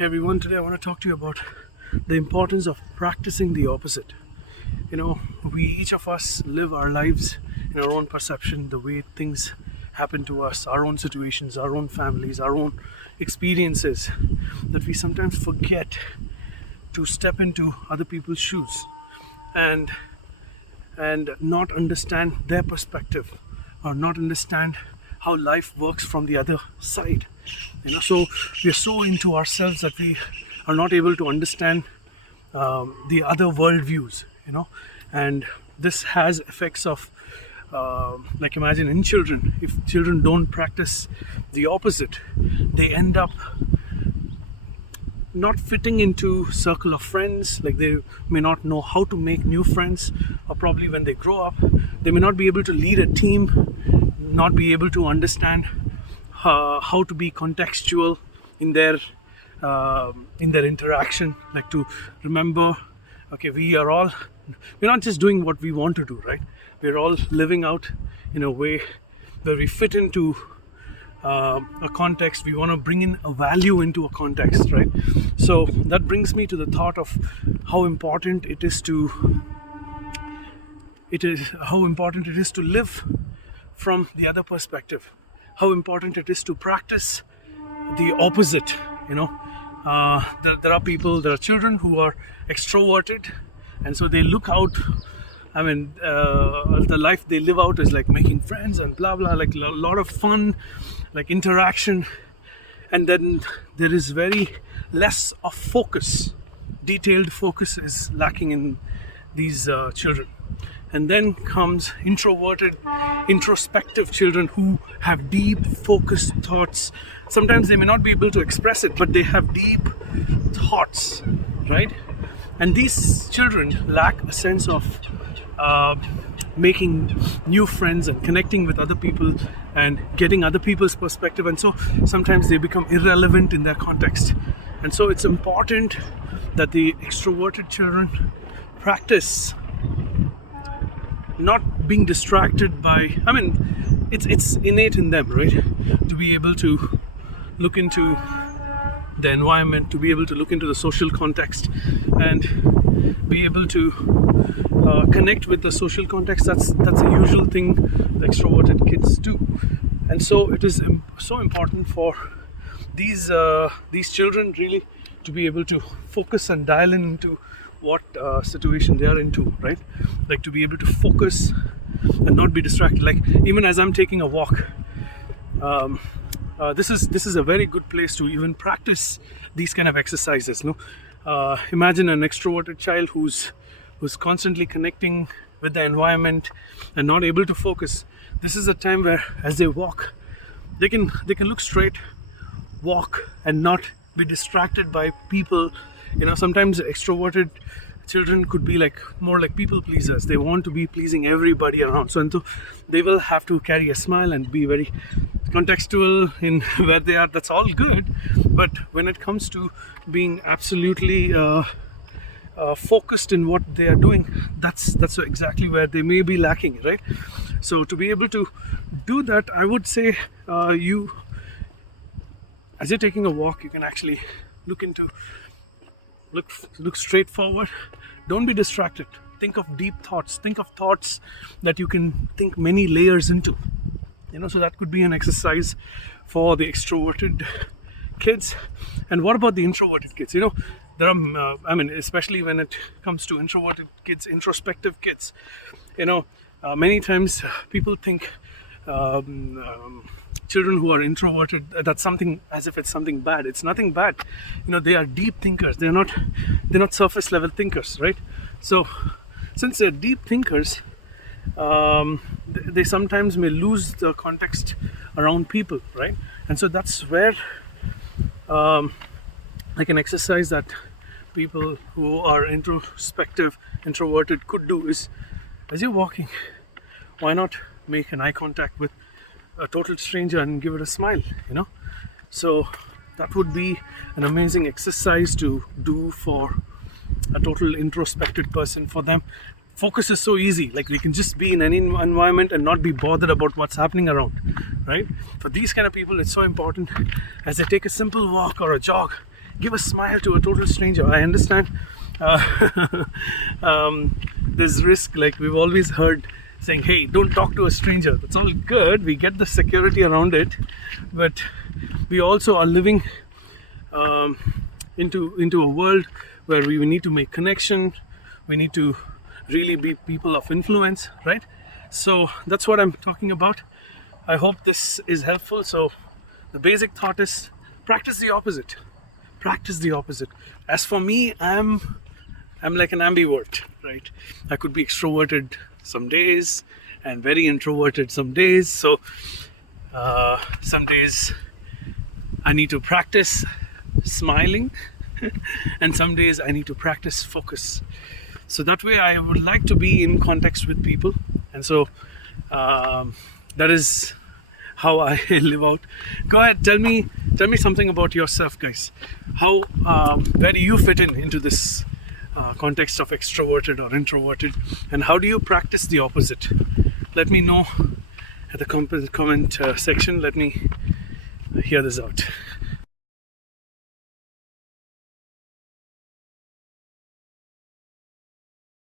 Hey everyone, today I want to talk to you about the importance of practicing the opposite. We each of us live our lives in our own perception, the way things happen to us, our own situations, our own families, our own experiences, that we sometimes forget to step into other people's shoes and not understand their perspective or not understand how life works from the other side. So we are so into ourselves that we are not able to understand the other worldviews. And this has effects of like imagine in children, if children don't practice the opposite, they end up not fitting into circle of friends. Like they may not know how to make new friends, or probably when they grow up they may not be able to lead a team, not be able to understand how to be contextual in their interaction, like to remember, okay, we're not just doing what we want to do, right? We're all living out in a way where we fit into a context. We want to bring in a value into a context, right? So that brings me to the thought of how important it is to live from the other perspective, how important it is to practice the opposite. There are children who are extroverted, and so they look out. The life they live out is like making friends and blah blah, like a lot of fun, like interaction, and then there is very less of focus. Detailed focus is lacking in these children. And then comes introverted, introspective children who have deep, focused thoughts. Sometimes they may not be able to express it, but they have deep thoughts, right? And these children lack a sense of making new friends and connecting with other people and getting other people's perspective. And so sometimes they become irrelevant in their context. And so it's important that the extroverted children practice not being distracted by, it's innate in them, right? To be able to look into the environment, to be able to look into the social context and be able to connect with the social context. That's a usual thing the extroverted kids do. And so it is so important for these children really to be able to focus and dial into what situation they are into, right? Like to be able to focus and not be distracted. Like even as I'm taking a walk, this is a very good place to even practice these kind of exercises. Imagine an extroverted child who's constantly connecting with the environment and not able to focus. This is a time where as they walk, they can look straight, walk, and not be distracted by people. Sometimes extroverted children could be more like people pleasers. They want to be pleasing everybody around. So they will have to carry a smile and be very contextual in where they are. That's all good. But when it comes to being absolutely focused in what they are doing, that's exactly where they may be lacking, right? So to be able to do that, I would say as you're taking a walk, you can actually look straight forward. Don't be distracted. Think of deep thoughts. Think of thoughts that you can think many layers into. So that could be an exercise for the extroverted kids. And what about the introverted kids? There are, especially when it comes to introverted kids, introspective kids, many times people think children who are introverted, that's something, as if it's something bad. It's nothing bad. They are deep thinkers. They're not surface level thinkers, right? So since they're deep thinkers, they sometimes may lose the context around people, right? And so that's where like an exercise that people who are introspective, introverted could do is, as you're walking, why not make an eye contact with a total stranger and give it a smile, So that would be an amazing exercise to do for a total introspective person. For them, focus is so easy. Like they can just be in any environment and not be bothered about what's happening around, right? For these kind of people, it's so important as they take a simple walk or a jog, give a smile to a total stranger. I understand there's risk, like we've always heard saying, hey, don't talk to a stranger. That's all good, we get the security around it, but we also are living into a world where we need to make connection, we need to really be people of influence, right? So that's what I'm talking about. I hope this is helpful. So the basic thought is practice the opposite. Practice the opposite. As for me, I'm like an ambivert, right? I could be extroverted some days and very introverted some days. So some days I need to practice smiling and some days I need to practice focus. So that way I would like to be in context with people, and so that is how I live out. Go ahead, tell me something about yourself, guys. How where do you fit into this context of extroverted or introverted, and how do you practice the opposite? Let me know at the comment section. Let me hear this out.